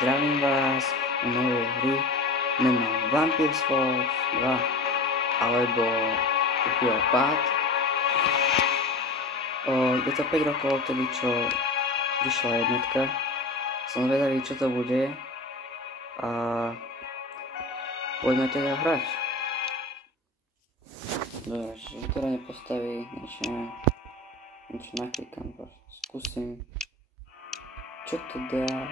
Zdravím vás u novej hry menom Vampires Falls 2 alebo Upieval pád. Je to 5 rokov odtedy, čo vyšla jednotka. Som zvedavý, čo to bude a poďme teda hrať. Dobre, čiže vytvorenie postavy, niečo naklikám, skúsim. Čo to dá?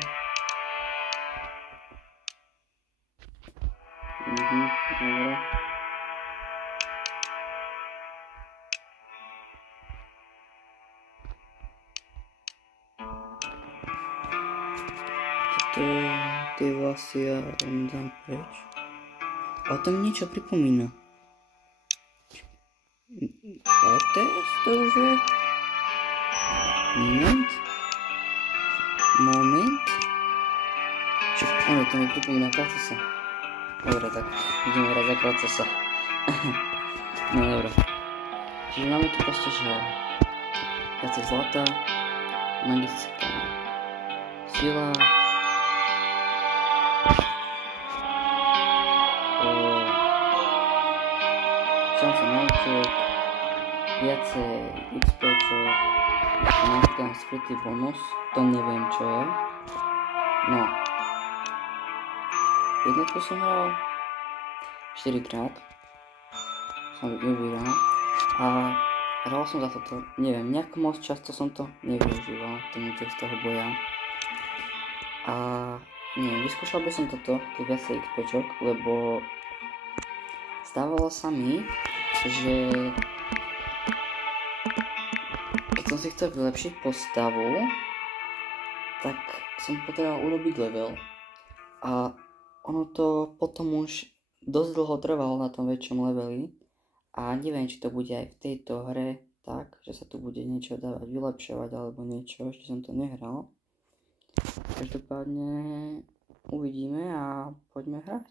Dobre. Tie vlasy ja dám preč. Ale to mi niečo pripomína. A teraz to už je... Moment. Čo? Áno, to mi pripomína Kratos. Dobre, tak ideme hrať za Kratosa. No dobre. Čiže máme tu proste, že viacej zlata, magická sila, šanca na útek, viacej XPčok, napríklad skrytý bonus, to neviem čo je. No. Jednotku som hral 4 krát, som vyhral a hral som za toto, neviem, nejako moc často som to nevyužíval, ten útek z toho boja. A neviem, vyskúšal by som toto, tie viacej XPčok, lebo stávalo sa mi, že keď som si chcel vylepšiť postavu, tak som potreboval urobiť level a ono to potom už dosť dlho trvalo na tom väčšom leveli a neviem, či to bude aj v tejto hre tak, že sa tu bude niečo dávať vylepšovať alebo niečo, ešte som to nehral. Každopádne uvidíme a poďme hrať.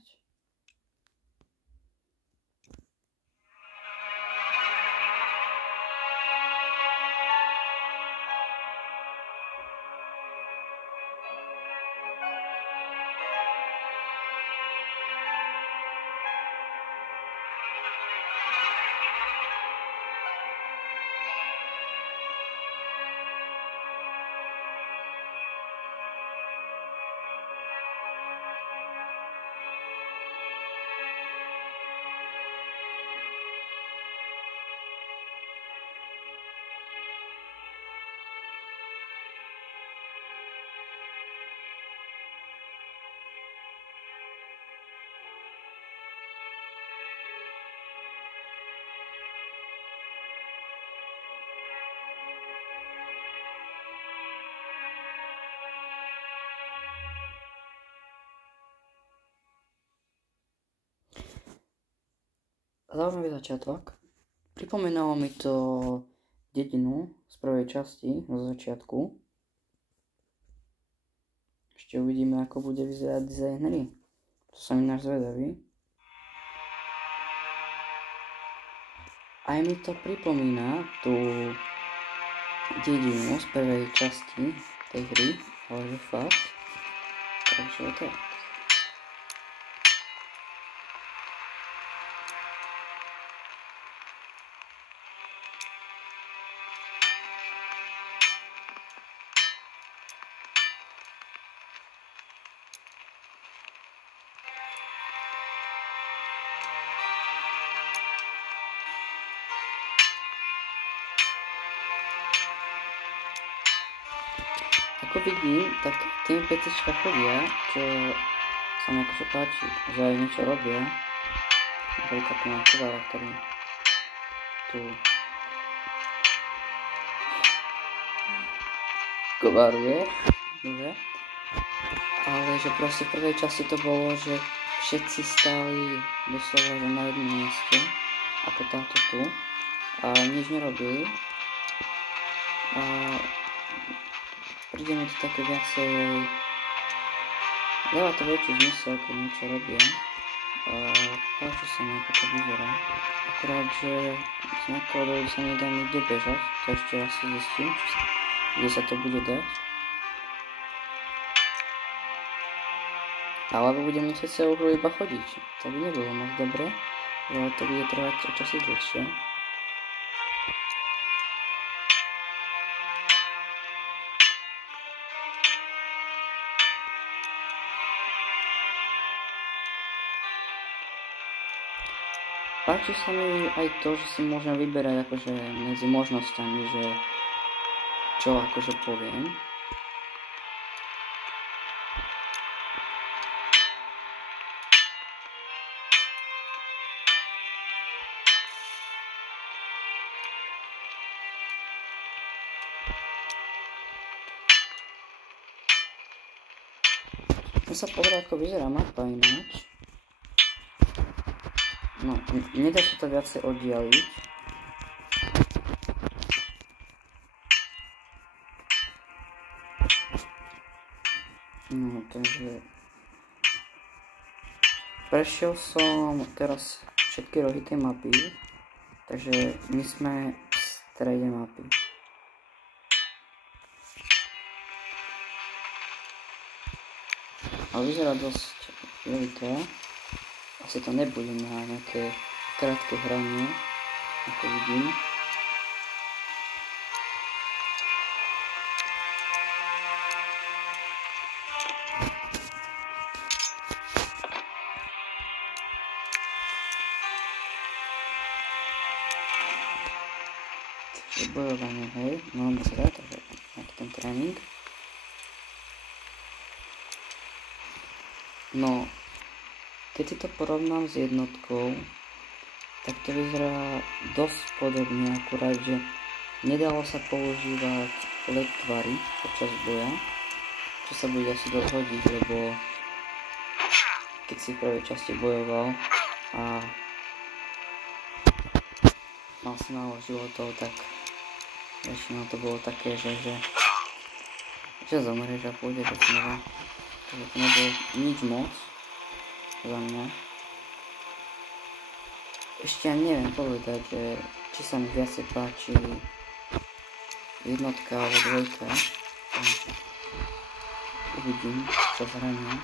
Zaujímavý začiatok. Pripomínalo mi to dedinu z prvej časti, zo začiatku. Ešte uvidíme, ako bude vyzerať dizajn hry. To sa mi náš zvedavý. Aj mi to pripomína tú dedinu z prvej časti tej hry, ale že fakt. Takže tak. Ako vidím, tak tie NPCčka chodia, čo sa mi akože páči, že aj niečo robia. Napríklad tu mám kovára, ktorý tu kováruje. Dobre. Ale že proste v prvej časti to bolo, že všetci stáli doslova na jednom mieste, ako táto tu, a nič nerobili. A príde mi to také viacej... Dáva to väčší zmysel, keď niečo robia. Páči sa mi, ako to vyzerá. Akurát, že z nejakého dôvodu sa nedá nikde bežať. To ešte raz si zistím, kde sa to bude dať. Alebo budem musieť sa už iba chodiť. To by nebolo moc dobre, ale to bude trvať časy dlhšie. Páči sa mi aj to, že si môžem vyberať akože medzi možnosťami, že čo akože poviem. Chcem sa pozrieť, ako vyzerá mapa ináč. No, nedá sa to viacej oddialiť. No, takže... Prešiel som teraz všetky rohy tej mapy, takže my sme v strede mapy. Ale vyzerá dosť veľké. Asi to nebude na nejaké krátke hranie, ako vidím. Takže bojovanie, hej, no dobre, takže nejaký ten tréning. No, keď si to porovnám s jednotkou, tak to vyzerá dosť podobne, akurát, že nedalo sa používať letvary počas boja, čo sa bude asi dosť hodiť, lebo keď si v prvej časti bojoval a mal si málo životov, tak väčšinou to bolo také, že zomrieš a pôjde do znova. Takže to nebolo nič moc za mňa. Ešte ani neviem povedať, že či sa mi viacej páči jednotka alebo dvojka. Uvidím, čo zhrania.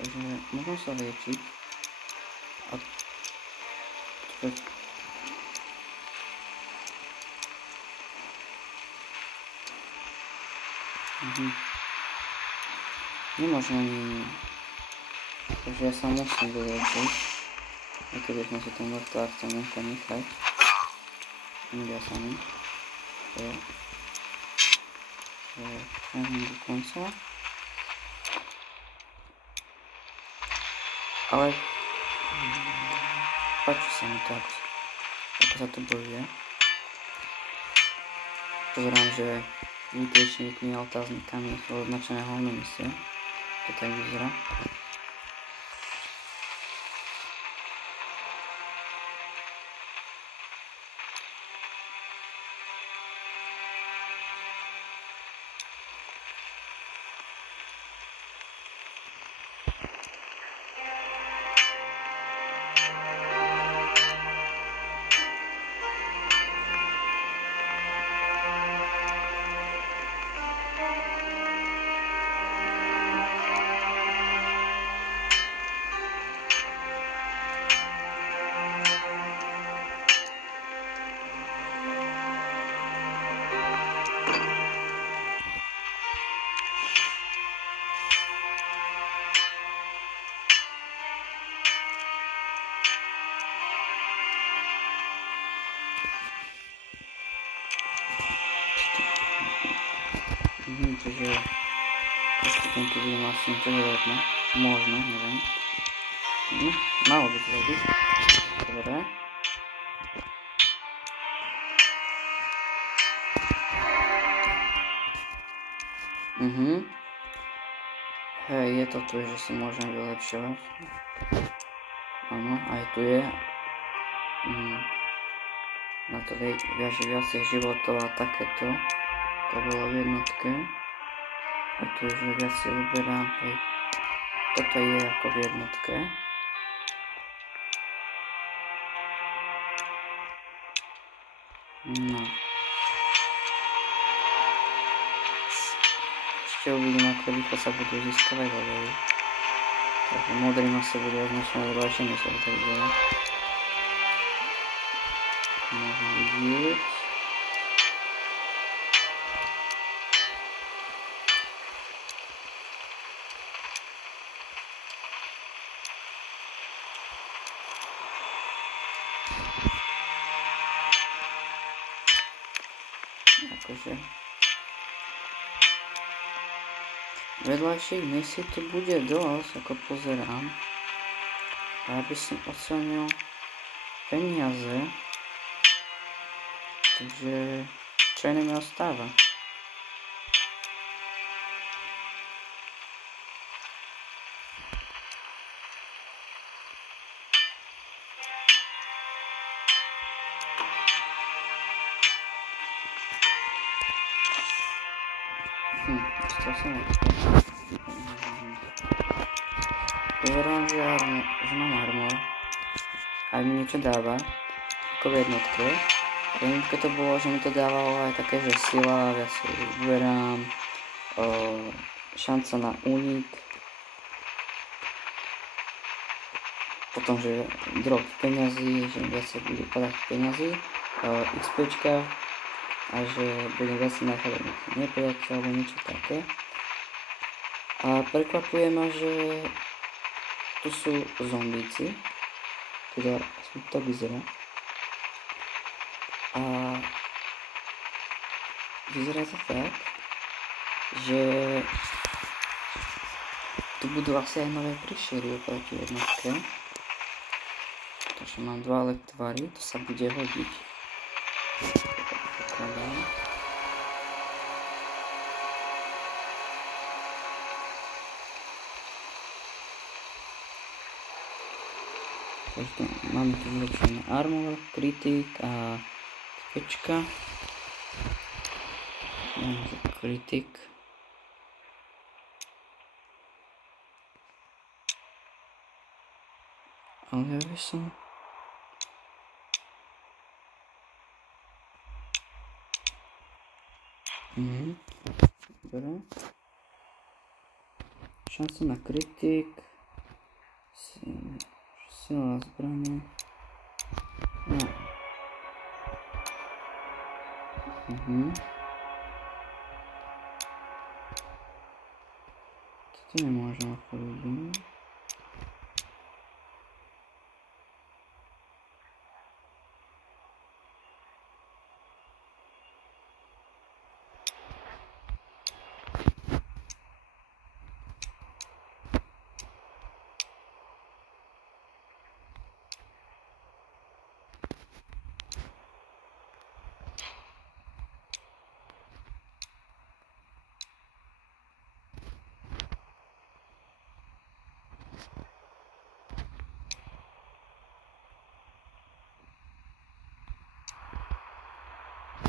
Takže môžem sa liečiť. A nemôžem ani... Takže ja sa musím vyliečiť. A keď som si ten mŕtvár chcel nechať. Nedia sa mi. To je tréning do konca. Ale páči sa mi to, ako sa to bojuje. Pozerám, že útočníkmi a otáznikami sú označené hlavné misie. To tak vyzerá. Čiže ešte tento budem asi integrovať, no? Možno, neviem. No, malo by to robiť. Dobre. Hej, je to tu, že si môžem vylepšovať. Áno, aj tu je. Na to viacej životov a takéto. To bolo v jednotke. A tu už viac si vyberám, hej. Toto je ako v jednotke. No. ešte uvidím, ako rýchlo sa budú získavať levely. Takže modrým asi bude označené ďalšie misie, takže môžem vidieť. Akože vedľajších misií tu bude dosť, ako pozerám. A ja by som ocenil peniaze. Takže čo iné mi ostáva? Dostal som pozerám, že mám armor. Aj mi niečo dáva, ako v jednotke. V jednotke to bolo, že mi to dávalo aj také, že sila, viac si vyberám, šanca na únik, potom, že drop peňazí, že viac sa bude padať peňazí, XPčka, a že budem viac nachádzať nepriateľ alebo niečo také. A prekvapuje ma, že tu sú zombíci, teda aspoň to vyzerá. A vyzerá to tak, že tu budú asi aj nové príšery oproti jednotke. Takže mám 2 lektvary, to sa bude hodiť. Takže máme tu vylepšené armor, kritik a pečka. Máme tu kritik. Ale ja by som... Dobre. Šanca na kritik. Sila zbrane. No. Toto nemôžem ochoriť.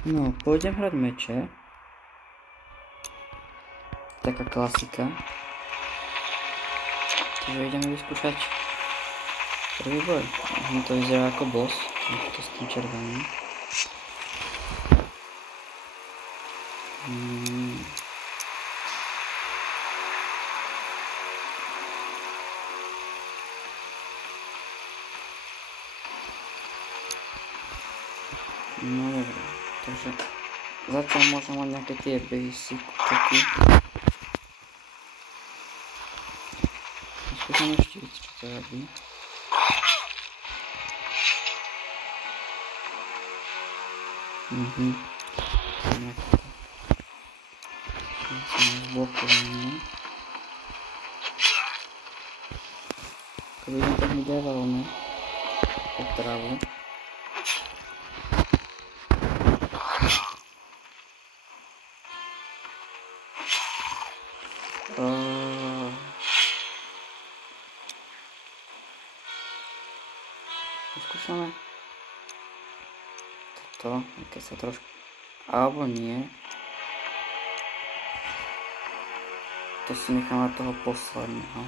No, pôjdem hrať meče. Taká klasika. Takže ideme vyskúšať prvý boj. To vyzerá ako boss, to s tým červeným. No dobré. Takže zatiaľ môžem mať nejaké tie basic taky. Skúšam ešte víc, čo to robí. Nejaké to. Som zblokovanie. Ako vidím, tak mi dávalo potravu. Skúšame toto, keď sa trošku, alebo nie. To si nechám na toho posledného,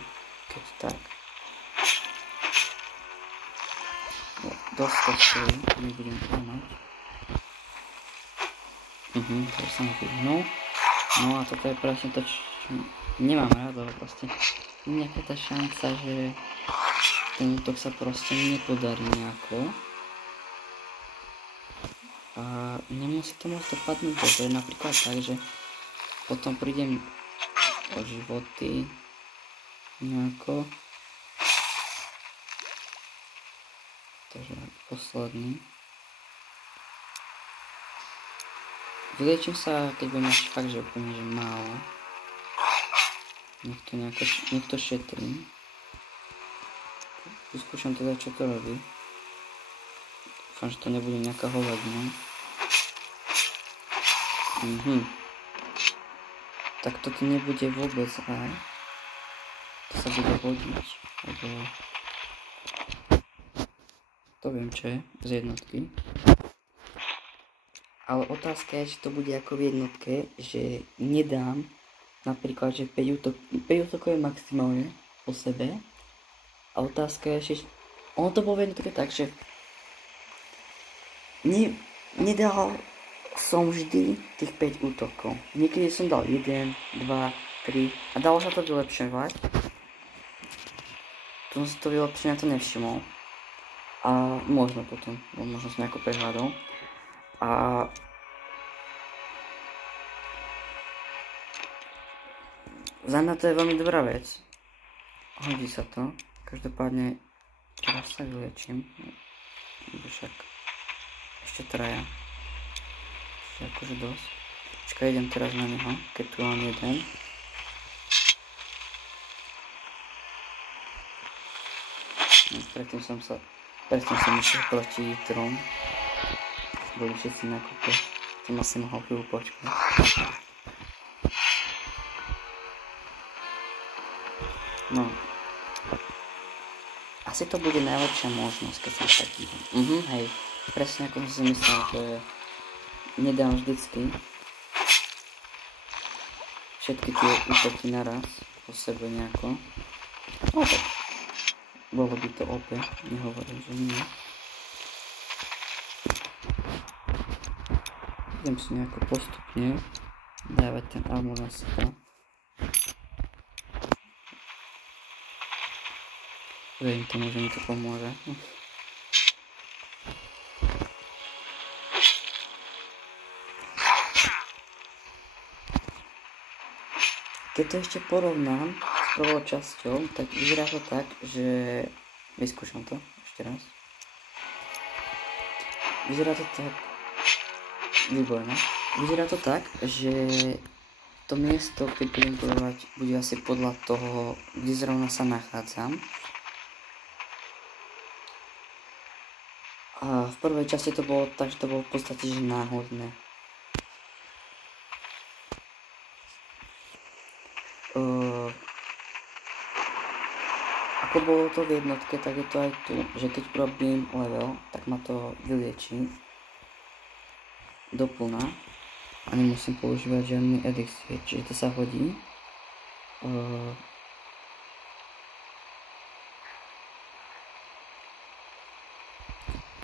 keď tak. Dosť to stojí, nebudem klamať. To som vyhnul. No a toto je presne to, nemám rád, lebo proste nejaká tá šanca, že ten útok sa proste nepodarí nejako. A nemusí to môcť dopadnúť dobre, napríklad tak, že potom prídem o životy nejako. Takže posledný. Vyliečím sa, keď budem mať fakt, že úplne že málo. Nech to šetrím. Vyskúšam teda, čo to robí. Dúfam, že to nebude nejaká hovadina. Tak toto nebude vôbec zlé. To sa bude hodiť. Lebo to viem, čo je z jednotky. Ale otázka je, či to bude ako v jednotke, že nedám napríklad, že 5 útokov je maximálne po sebe. A otázka je, že ono to bolo v jednotke tak, že nedal som vždy tých 5 útokov. Niekedy som dal 1, 2, 3 a dalo sa to vylepšovať. Tu som si to vylepšenia to nevšimol. A možno potom, možno som nejako prehľadol. A za mňa to je veľmi dobrá vec. Hodí sa to. Každopádne teraz sa vyliečím. Však ešte traja. Čiže akože dosť. Počkaj, idem teraz na neho, keď tu mám jeden. Predtým som išiel proti trom. Boli všetci na kúpe. Tým asi mohol chvíľu počkať. No. Asi to bude najlepšia možnosť, keď som tak idem. Hej. Presne ako som si myslel, že nedám vždycky všetky tie útoky naraz po sebe nejako. No tak. Bolo by to opäť. Nehovorím, že nie. Idem si nejako postupne dávať ten armor na seba. Verím tomu, že mi to pomôže. Keď to ešte porovnám s prvou časťou, tak vyzerá to tak, že... Vyskúšam to ešte raz. Vyzerá to tak... Výborné. Vyzerá to tak, že to miesto, keď budem bojovať, bude asi podľa toho, kde zrovna sa nachádzam. A v prvej časti to bolo tak, že to bolo v podstate že náhodné. Ako bolo to v jednotke, tak je to aj tu, že keď urobím level, tak ma to vyliečí doplná a nemusím používať žiadny elixir, čiže to sa hodí.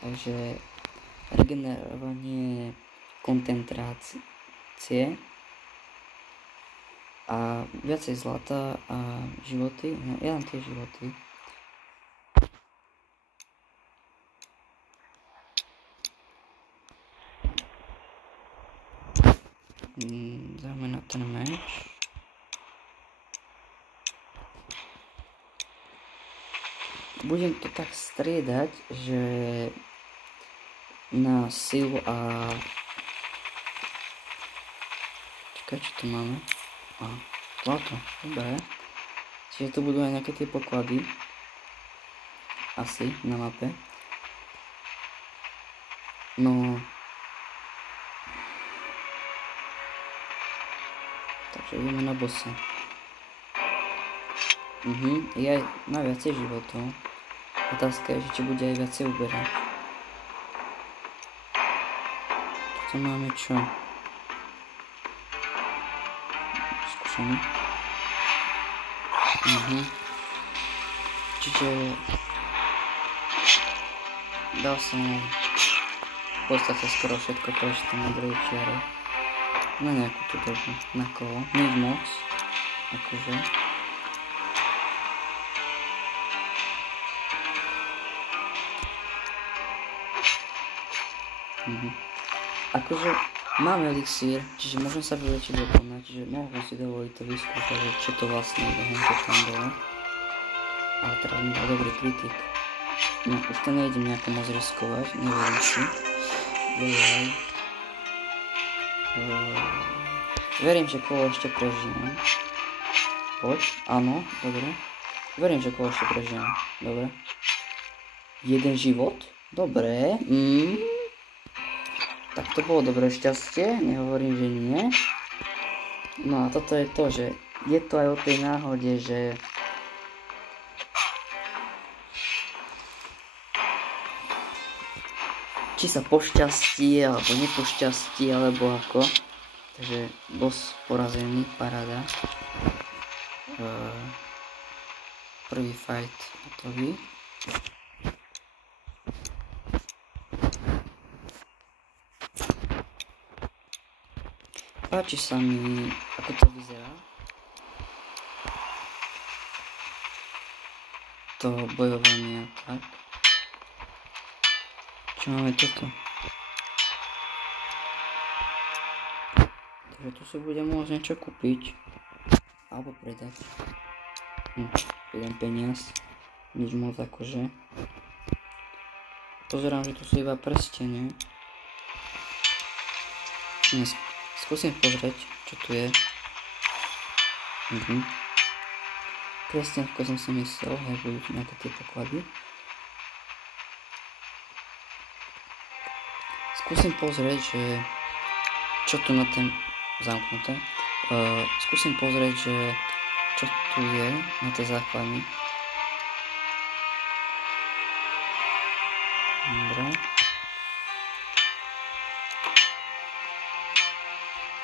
Takže regenerovanie koncentrácie a viacej zlata a životy, no ja mám tie životy. Dáme na ten meč. Budem to tak striedať, že na silu a... Čakaj, čo tu máme? Zlato, dobre. Čiže tu budú aj nejaké tie poklady. Asi na mape. No... Takže ideme na bossa. Je aj na viacej životov. Otázka je, že či bude aj viacej uberať. Tu máme čo? Skúšame. Čiže... Dal som v podstate skoro všetko prečítam na druhej čiare. Na nejakú tú dobu, na kolo, nie moc. Akože. Akože mám elixír, čiže môžem sa vylečiť dokonať, čiže mohol si dovoliť to vyskúšať, že čo to vlastne je, to tam dole. Ale teraz mi dal dobrý kritik. No, už to nejdem nejako moc riskovať, neverím si. Verím, že kolo ešte prežijem. Poď, áno, dobre. Verím, že kolo ešte prežijem, dobre. Jeden život? Dobre. Tak to bolo dobré šťastie, nehovorím, že nie. No a toto je to, že je to aj o tej náhode, že či sa pošťastí, alebo nepošťastí, alebo ako. Takže boss porazený, paráda. Prvý fight hotový. Páči sa mi, ako to vyzerá. To bojovanie a tak. Čo máme toto? Takže tu si budem môcť niečo kúpiť. Alebo predať. Jeden peniaz. Nič moc akože. Pozerám, že tu sú iba prstene. Skúsim pozrieť, čo tu je. Presne ako som si myslel, že budú tu nejaké tie poklady. Skúsim pozrieť, že čo tu na ten zamknuté. Skúsim pozrieť, že čo tu je na tej základni. Dobre.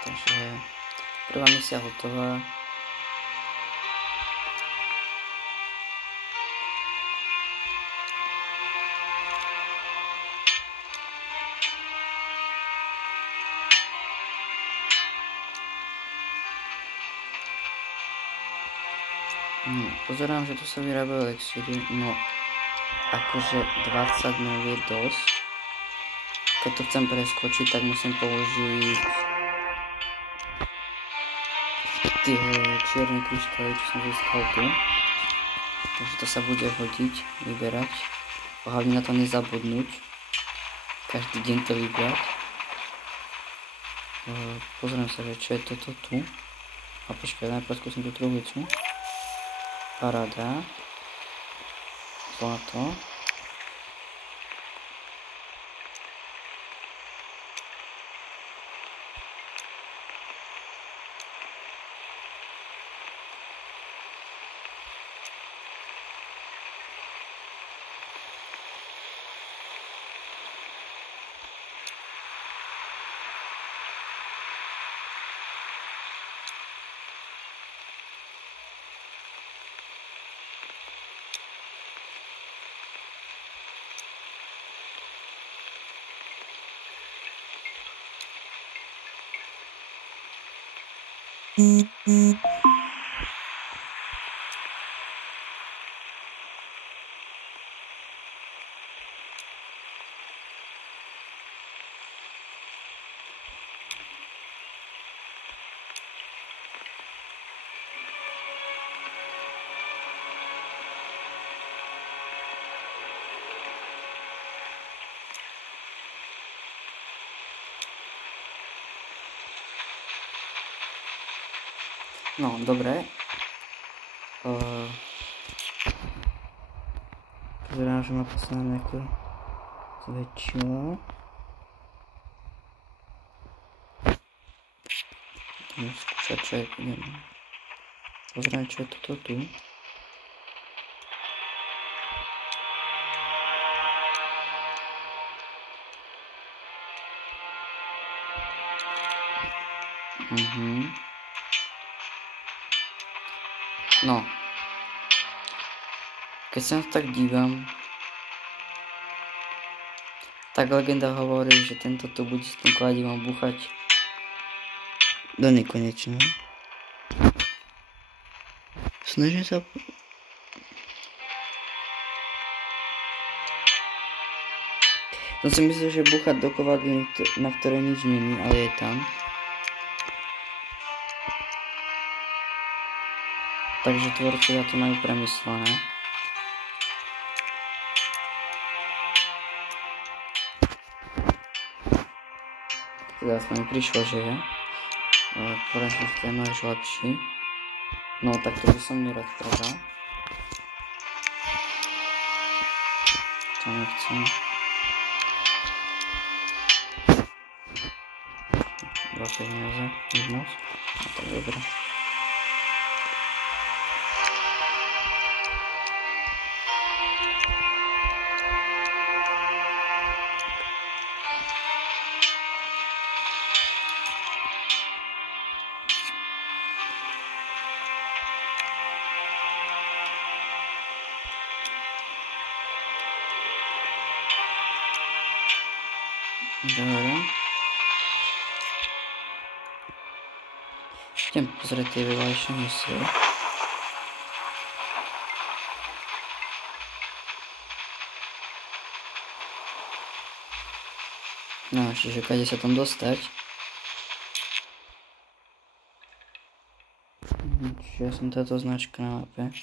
Takže prvá misia hotová. Pozerám, že tu sa vyrábajú elixíry, no akože 20 mil je dosť. Keď to chcem preskočiť, tak musím použiť tie čierne kryštály, čo som získal tu. Takže to sa bude hodiť, vyberať. Hlavne na to nezabudnúť. Každý deň to vybrať. Pozriem sa, že čo je toto tu. A počkaj, najprv skúsim tú truhlicu. Paráda. Zlato. No, dobre. Pozerám, že ma sa nejako zväčšilo. Idem skúšať, čo je tu. Pozerám, čo je toto tu. No, keď sa tak dívam, tak legenda hovorí, že tento tu bude s tým kladivom búchať do nekonečna. Snažím sa... Som si myslel, že búchať do kovadly, na ktorej nič není, ale je tam. Takže tvorcovia to majú premyslené. Teda aspoň mi prišlo, že je. Poradne v téme je lepší. No tak to by som nerad prodal. To nechcem. 2 peniaze, nič moc. A tak dobre. Dobre. Idem pozrieť tie vedľajšie misie. No, čiže kade sa tam dostať. Čiže ja som táto značka na mape.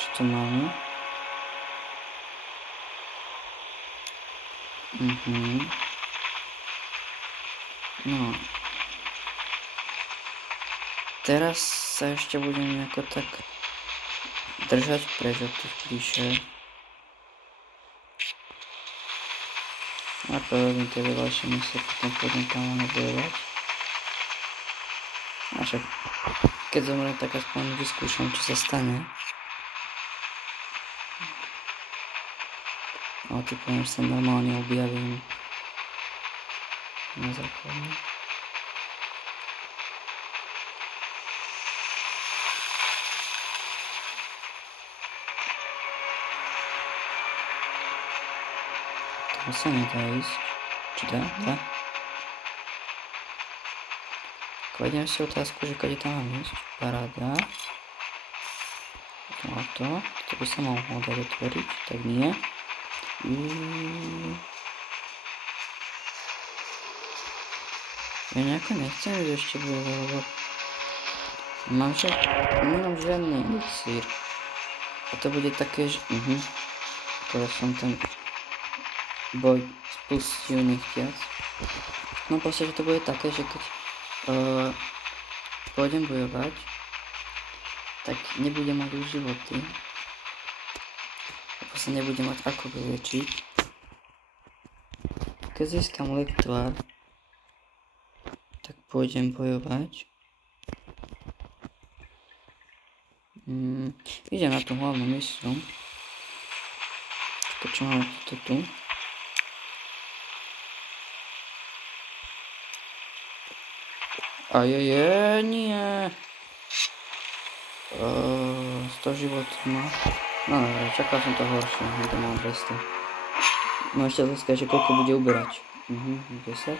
Čo to máme? No. Teraz sa ešte budem nejako tak držať preč od tých klíšek. A povedem tie vedľajšie misie, potom pôjdem tam bojovať. A však keď zomrem, tak aspoň vyskúšam, čo sa stane. Ale typujem, že sa normálne objavím na základne. To sa nedá ísť. Či dá? Dá. Kladiem si otázku, že kade tam mám ísť. Paráda. To by sa mohlo dať otvoriť, tak nie. Ja nejako nechcem ísť ešte bojovať, lebo nemám žiadny elixír. A to bude také, že... Teraz som ten boj spustil nechtiac. No proste, že to bude také, že keď pôjdem bojovať, tak nebudem mať už životy. Lebo sa nebudem mať ako vyliečiť. Keď získam lektvár, tak pôjdem bojovať. Idem na tú hlavnú misiu. To čo máme to tu. Ajeje, nie. 100 životov má. No dobre, čakal som to horšie, to mám 200. No ešte otázka, že koľko bude uberať. 10.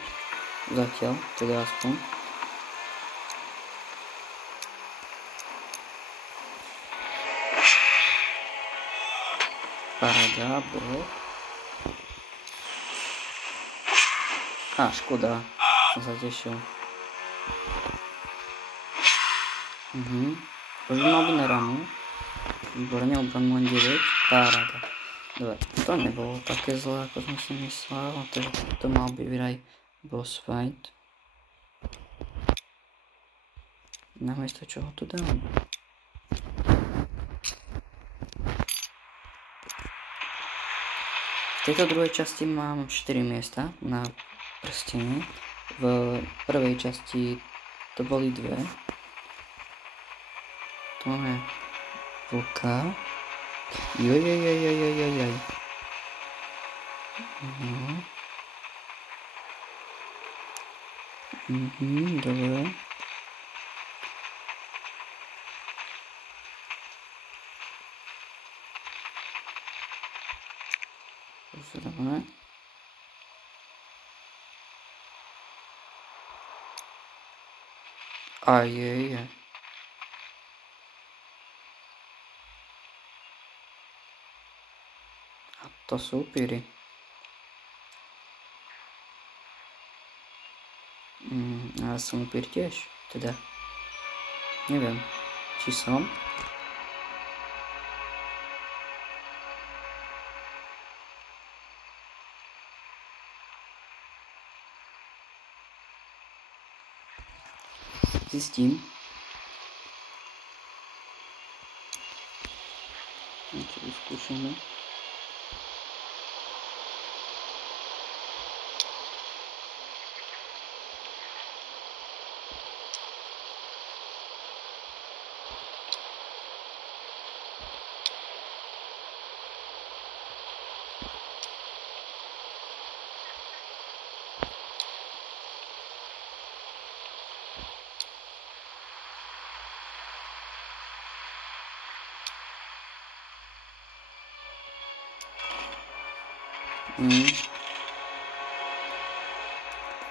Zatiaľ, teda aspoň. Paráda, blok. Škoda, som sa tešil. Už by mal byť na ranu. Výborne, obranu len 9. Paráda. Dobre, to nebolo také zlé, ako som si myslel. To mal byť vraj boss fight. Namiesto čoho tu dám? V tejto druhej časti mám 4 miesta na prstenie. V prvej časti to boli 2. To máme vlka. Jojojojojojojoj. No. Dobre. Pozrieme. A je. A to sú upíry. A ja som upír tiež, teda. Neviem, či som. Zistím. Niečo vyskúšame.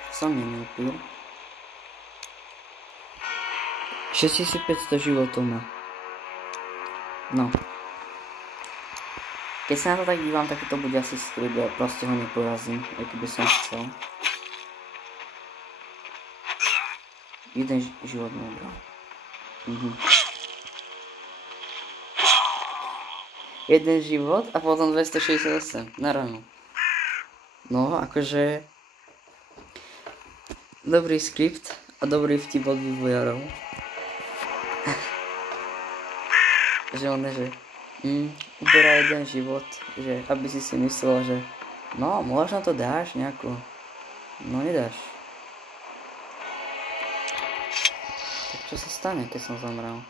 Som není upír. 6500 životov má. No. Keď sa na to tak dívam, tak to bude asi skryť, ja proste ho neporazím, aj keby som chcel. Jeden život nebral. Jeden život a potom 268 na ranu. No, akože dobrý skript a dobrý vtip od vývojárov. Že on je, že uberá jeden život, že aby si myslel, že no, možno to dáš nejako, no nedáš. Tak čo sa stane, keď som zomrel?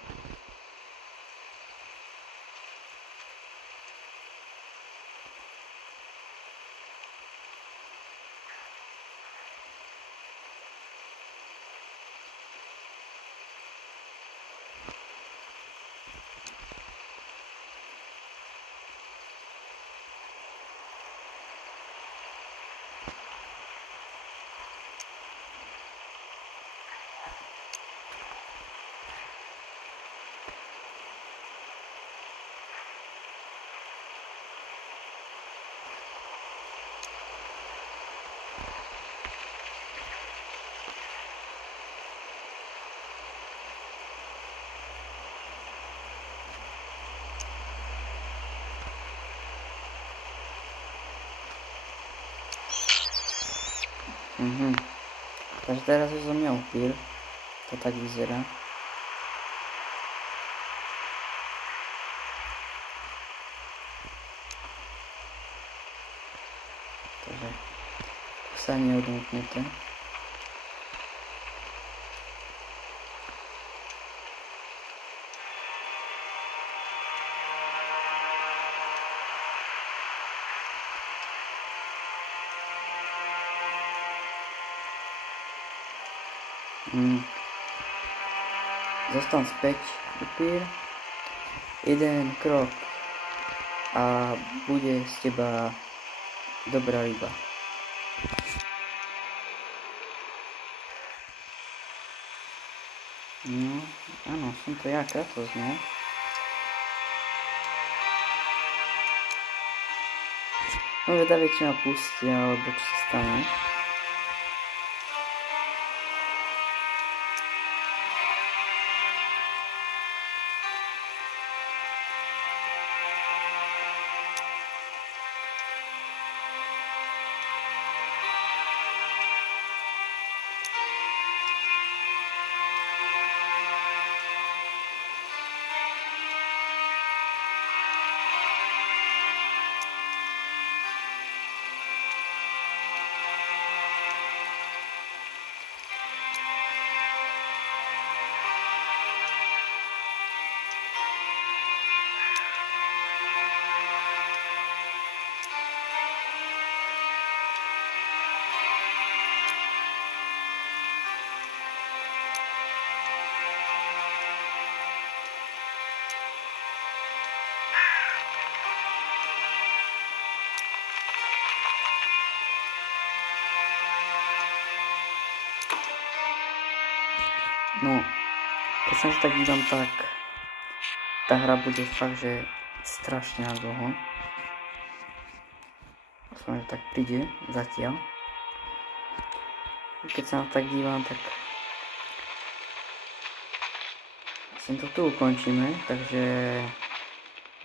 Takže teraz je zo mňa upír. To tak vyzerá. Takže sa neodmutnuté. Zostan späť, upír. Jeden krok a bude z teba dobrá ryba. No, áno, som to ja, Kratos, no. No, vedavie, či ma pustia, alebo čo sa stane. No, keď sa tak dívam, tak tá hra bude fakt, že strašne na dlho. Aspoň, že tak príde zatiaľ. Keď sa tak dívam, tak to tu ukončíme, takže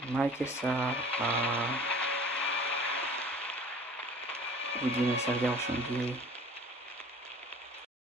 majte sa a uvidíme sa v ďalšom dieli.